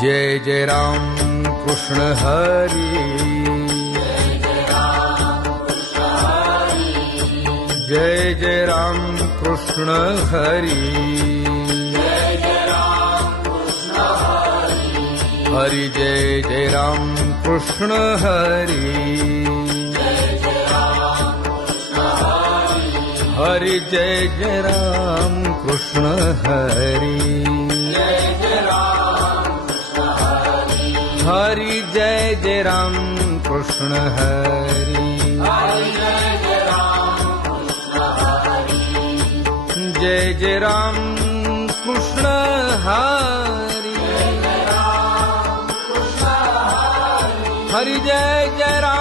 Jai Jai Ram Krishna Hari, Jai Jai Ram Krishna Hari, Hari Jai Jai Ram Krishna Hari, Hari Jai Jai Ram Krishna Hari, Hari Jai Jai Ram Krishna Hari, Jai Jai Ram Krishna Hari, Hari Jai Jai Ram